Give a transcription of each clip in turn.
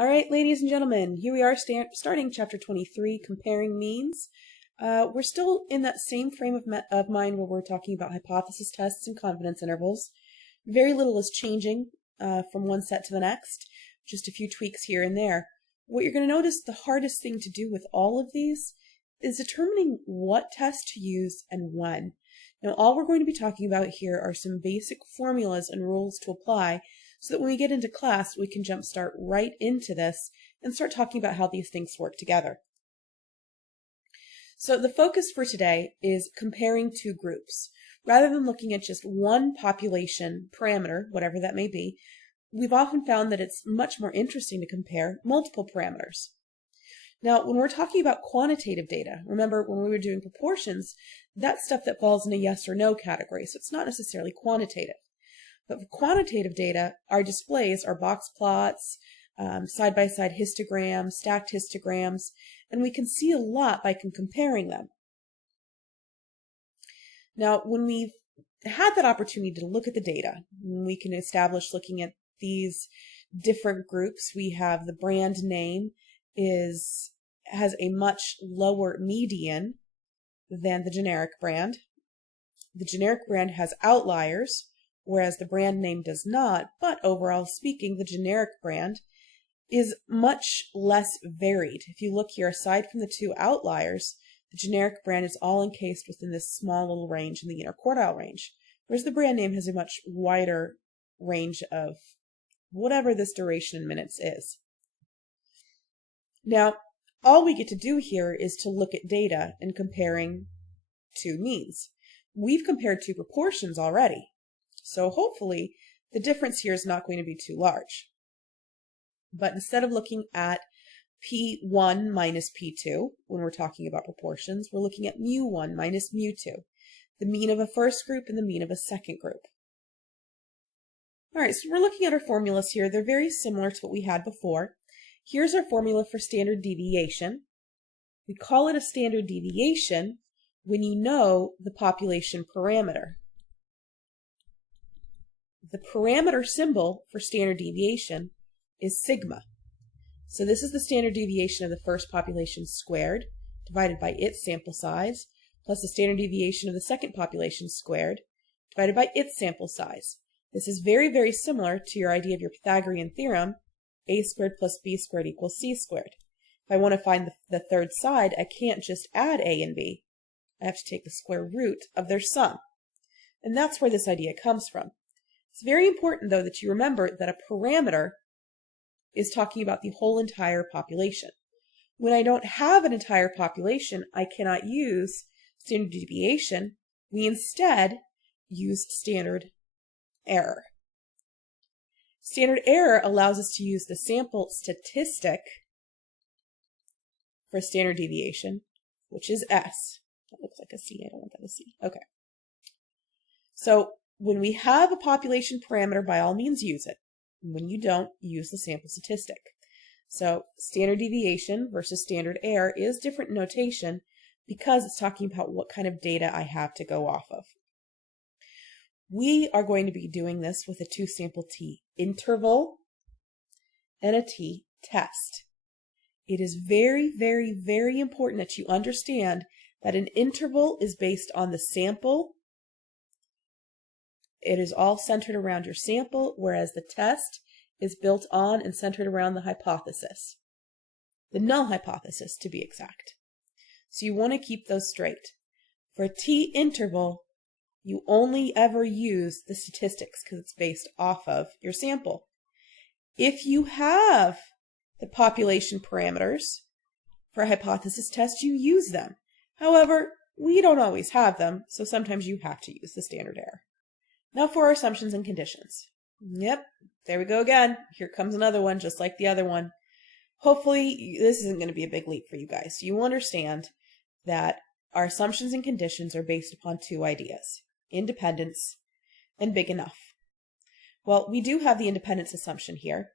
All right, ladies and gentlemen, here we are starting chapter 23, comparing means. We're still in that same frame of mind where we're talking about hypothesis tests and confidence intervals. Very little is changing from one set to the next, just a few tweaks here and there. What you're going to notice the hardest thing to do with all of these is determining what test to use and when. Now, all we're going to be talking about here are some basic formulas and rules to apply so that when we get into class, we can jumpstart right into this and start talking about how these things work together. So the focus for today is comparing two groups. Rather than looking at just one population parameter, whatever that may be, we've often found that it's much more interesting to compare multiple parameters. Now, when we're talking about quantitative data, remember when we were doing proportions, that's stuff that falls in a yes or no category, so it's not necessarily quantitative. But for quantitative data, our displays are box plots, side-by-side histograms, stacked histograms, and we can see a lot by comparing them. Now, when we've had that opportunity to look at the data, we can establish looking at these different groups. We have the brand name has a much lower median than the generic brand. The generic brand has outliers, whereas the brand name does not, but overall speaking, the generic brand is much less varied. If you look here, aside from the two outliers, the generic brand is all encased within this small little range in the interquartile range, whereas the brand name has a much wider range of whatever this duration in minutes is. Now, all we get to do here is to look at data and comparing two means. We've compared two proportions already, so hopefully the difference here is not going to be too large. But instead of looking at P1 minus P2 when we're talking about proportions, we're looking at mu1 minus mu2, the mean of a first group and the mean of a second group. All right, so we're looking at our formulas here. They're very similar to what we had before. Here's our formula for standard deviation. We call it a standard deviation when you know the population parameter. The parameter symbol for standard deviation is sigma. So this is the standard deviation of the first population squared divided by its sample size plus the standard deviation of the second population squared divided by its sample size. This is very, very similar to your idea of your Pythagorean theorem, a squared plus b squared equals c squared. If I want to find the third side, I can't just add a and b. I have to take the square root of their sum. And that's where this idea comes from. It's very important, though, that you remember that a parameter is talking about the whole entire population. When I don't have an entire population, I cannot use standard deviation. We instead use standard error. Standard error allows us to use the sample statistic for standard deviation, which is S. That looks like a C. I don't want that to C. Okay. So when we have a population parameter, by all means use it. When you don't, use the sample statistic. So standard deviation versus standard error is different notation because it's talking about what kind of data I have to go off of. We are going to be doing this with a two-sample t interval and a t test. It is very, very, very important that you understand that an interval is based on the sample. It is all centered around your sample, whereas the test is built on and centered around the hypothesis. The null hypothesis, to be exact. So you want to keep those straight. For a t interval, you only ever use the statistics because it's based off of your sample. If you have the population parameters for a hypothesis test, you use them. However, we don't always have them, so sometimes you have to use the standard error. Now for our assumptions and conditions. Yep, there we go again. Here comes another one, just like the other one. Hopefully, this isn't going to be a big leap for you guys. You understand that our assumptions and conditions are based upon two ideas: independence and big enough. Well, we do have the independence assumption here.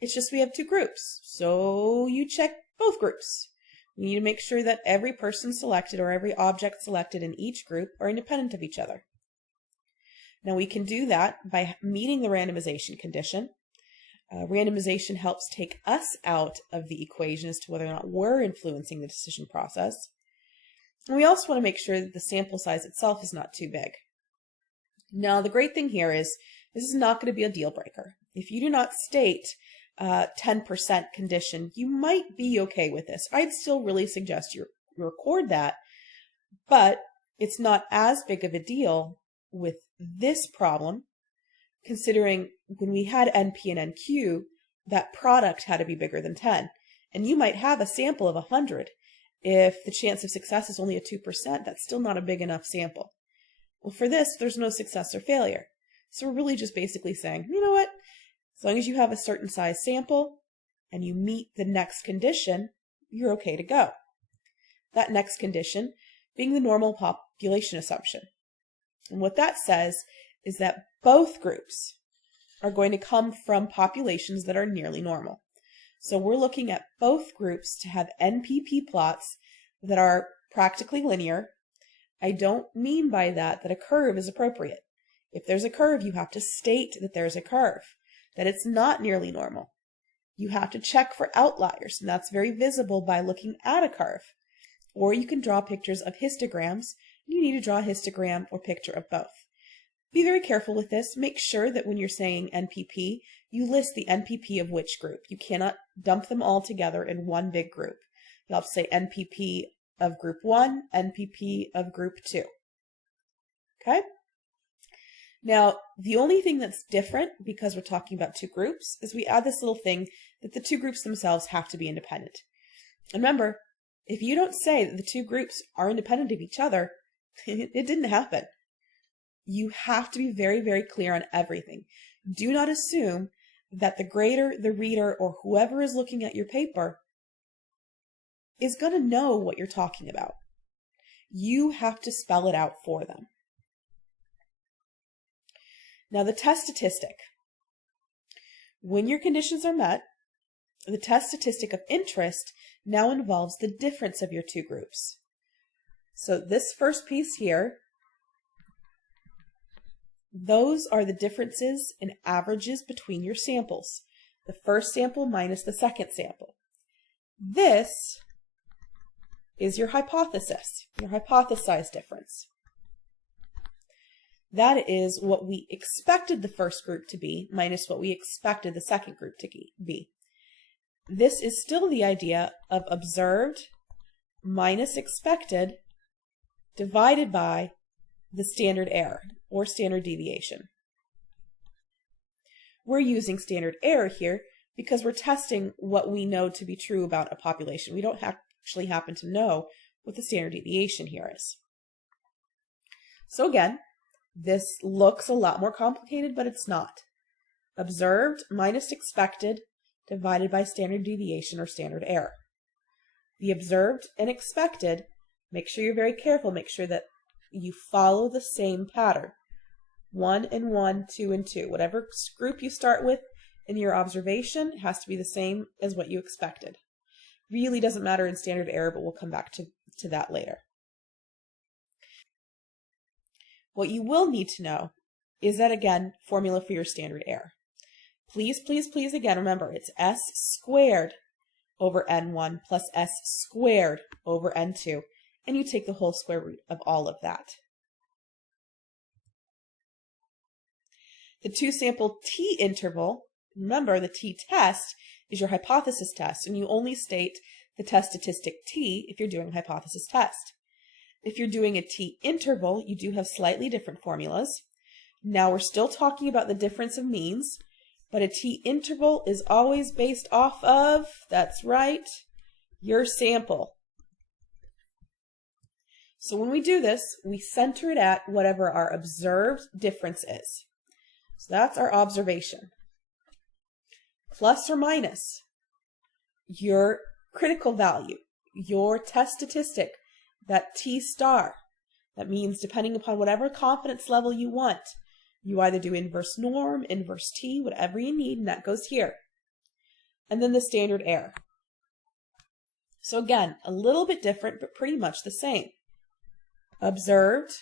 It's just we have two groups, so you check both groups. We need to make sure that every person selected or every object selected in each group are independent of each other. Now we can do that by meeting the randomization condition. Randomization helps take us out of the equation as to whether or not we're influencing the decision process. And we also want to make sure that the sample size itself is not too big. Now, the great thing here is this is not going to be a deal breaker. If you do not state 10% condition, you might be okay with this. I'd still really suggest you record that, but it's not as big of a deal with this problem, considering when we had NP and NQ, that product had to be bigger than 10. And you might have a sample of 100. If the chance of success is only a 2%, that's still not a big enough sample. Well, for this, there's no success or failure. So we're really just basically saying, you know what? As long as you have a certain size sample and you meet the next condition, you're okay to go. That next condition being the normal population assumption. And what that says is that both groups are going to come from populations that are nearly normal. So we're looking at both groups to have NPP plots that are practically linear. I don't mean by that a curve is appropriate. If there's a curve, you have to state that there's a curve, that it's not nearly normal. You have to check for outliers, and that's very visible by looking at a curve. Or you can draw pictures of histograms. You need to draw a histogram or picture of both. Be very careful with this. Make sure that when you're saying NPP, you list the NPP of which group. You cannot dump them all together in one big group. You'll have to say NPP of group 1, NPP of group 2. Okay? Now, the only thing that's different, because we're talking about two groups, is we add this little thing that the two groups themselves have to be independent. And remember, if you don't say that the two groups are independent of each other, it didn't happen. You have to be very, very clear on everything. Do not assume that the grader, the reader, or whoever is looking at your paper is going to know what you're talking about. You have to spell it out for them. Now, the test statistic. When your conditions are met, the test statistic of interest now involves the difference of your two groups. So this first piece here, those are the differences in averages between your samples. The first sample minus the second sample. This is your hypothesis, your hypothesized difference. That is what we expected the first group to be minus what we expected the second group to be. This is still the idea of observed minus expected divided by the standard error or standard deviation. We're using standard error here because we're testing what we know to be true about a population. We don't actually happen to know what the standard deviation here is. So again, this looks a lot more complicated, but it's not. Observed minus expected divided by standard deviation or standard error. The observed and expected, make sure you're very careful, make sure that you follow the same pattern. 1 and 1, 2 and 2. Whatever group you start with in your observation has to be the same as what you expected. Really doesn't matter in standard error, but we'll come back to that later. What you will need to know is that, again, formula for your standard error. Please, please, please, again, remember, it's S squared over N1 plus S squared over N2, and you take the whole square root of all of that. The two-sample t-interval, remember, the t-test is your hypothesis test, and you only state the test statistic t if you're doing a hypothesis test. If you're doing a t-interval, you do have slightly different formulas. Now we're still talking about the difference of means, but a t-interval is always based off of, that's right, your sample. So when we do this, we center it at whatever our observed difference is. So that's our observation. Plus or minus your critical value, your test statistic, that T star. That means depending upon whatever confidence level you want, you either do inverse norm, inverse T, whatever you need, and that goes here. And then the standard error. So again, a little bit different, but pretty much the same. Observed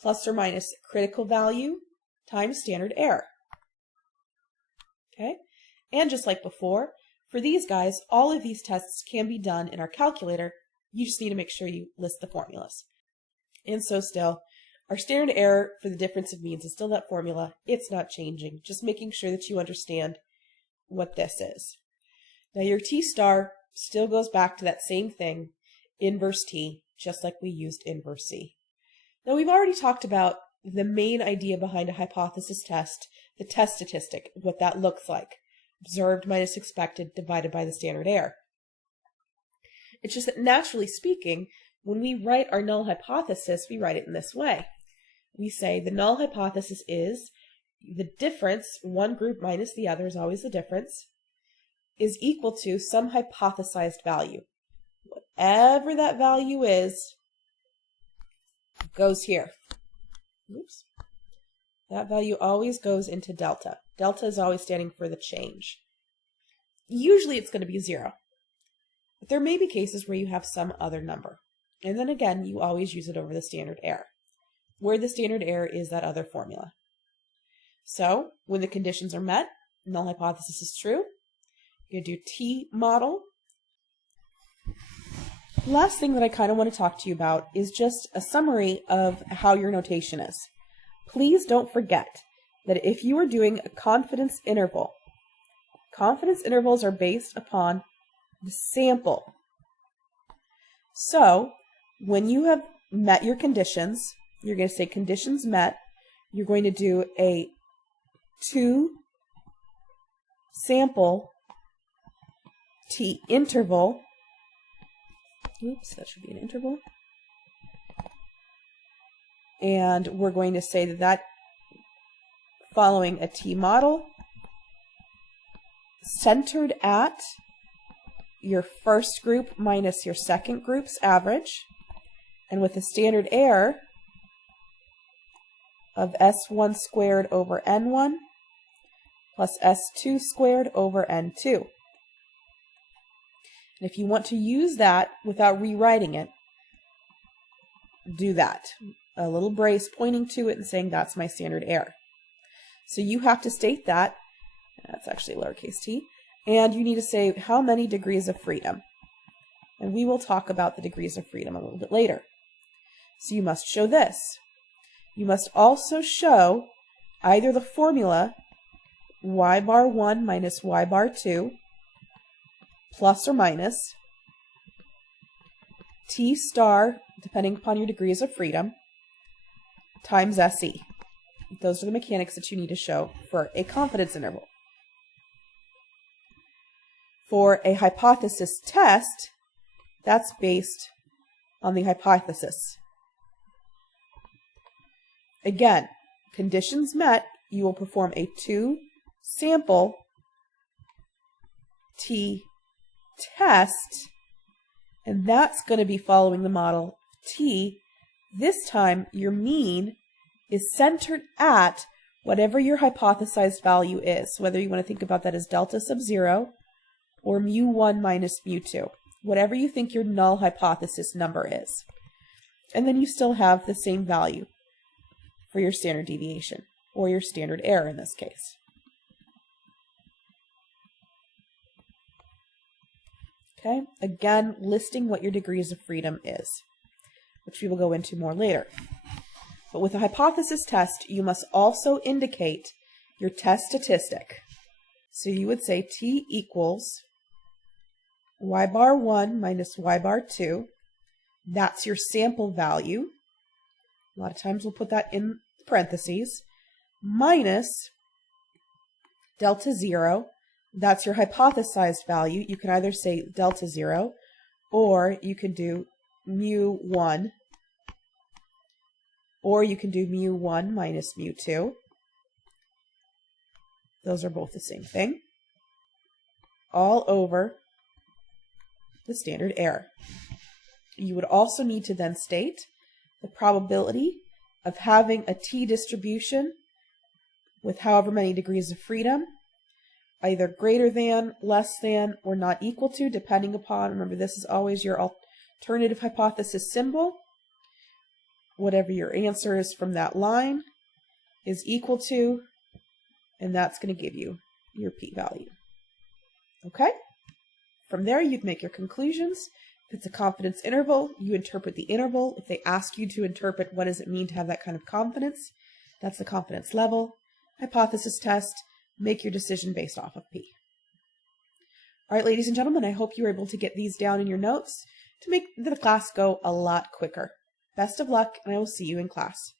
plus or minus critical value times standard error. Okay? And just like before, for these guys, all of these tests can be done in our calculator. You just need to make sure you list the formulas. And so still, our standard error for the difference of means is still that formula. It's not changing, just making sure that you understand what this is. Now your T star still goes back to that same thing, inverse T, just like we used inverse C. Now we've already talked about the main idea behind a hypothesis test, the test statistic, what that looks like. Observed minus expected divided by the standard error. It's just that naturally speaking, when we write our null hypothesis, we write it in this way. We say the null hypothesis is the difference, one group minus the other is always the difference, is equal to some hypothesized value. Whatever that value is, goes here. Oops. That value always goes into delta. Delta is always standing for the change. Usually it's going to be 0. But there may be cases where you have some other number. And then again, you always use it over the standard error, where the standard error is that other formula. So when the conditions are met, null hypothesis is true. You're going to do T model. The last thing that I kind of want to talk to you about is just a summary of how your notation is. Please don't forget that if you are doing a confidence intervals are based upon the sample. So when you have met your conditions, you're going to say conditions met. You're going to do a 2 sample T interval. Oops, that should be an interval. And we're going to say that following a T model centered at your first group minus your second group's average, and with a standard error of S1 squared over N1 plus S2 squared over N2. And if you want to use that without rewriting it, do that. A little brace pointing to it and saying that's my standard error. So you have to state that, that's actually lowercase t, and you need to say how many degrees of freedom. And we will talk about the degrees of freedom a little bit later. So you must show this. You must also show either the formula y bar 1 minus y bar 2 plus or minus T star, depending upon your degrees of freedom, times SE. Those are the mechanics that you need to show for a confidence interval. For a hypothesis test, that's based on the hypothesis. Again, conditions met, you will perform a 2 sample T test, and that's going to be following the model T. This time, your mean is centered at whatever your hypothesized value is, whether you want to think about that as delta sub 0 or mu1 minus mu2, whatever you think your null hypothesis number is. And then you still have the same value for your standard deviation, or your standard error in this case. Okay, again, listing what your degrees of freedom is, which we will go into more later. But with a hypothesis test, you must also indicate your test statistic. So you would say T equals y bar 1 minus y bar 2. That's your sample value. A lot of times we'll put that in parentheses. Minus delta 0. That's your hypothesized value. You can either say delta 0, or you can do mu1, or you can do mu1 minus mu2. Those are both the same thing. All over the standard error. You would also need to then state the probability of having a T distribution with however many degrees of freedom, either greater than, less than, or not equal to, depending upon, remember this is always your alternative hypothesis symbol. Whatever your answer is from that line is equal to, and that's going to give you your p-value. Okay? From there, you'd make your conclusions. If it's a confidence interval, you interpret the interval. If they ask you to interpret what does it mean to have that kind of confidence, that's the confidence level. Hypothesis test, make your decision based off of P. All right, ladies and gentlemen, I hope you were able to get these down in your notes to make the class go a lot quicker. Best of luck, and I will see you in class.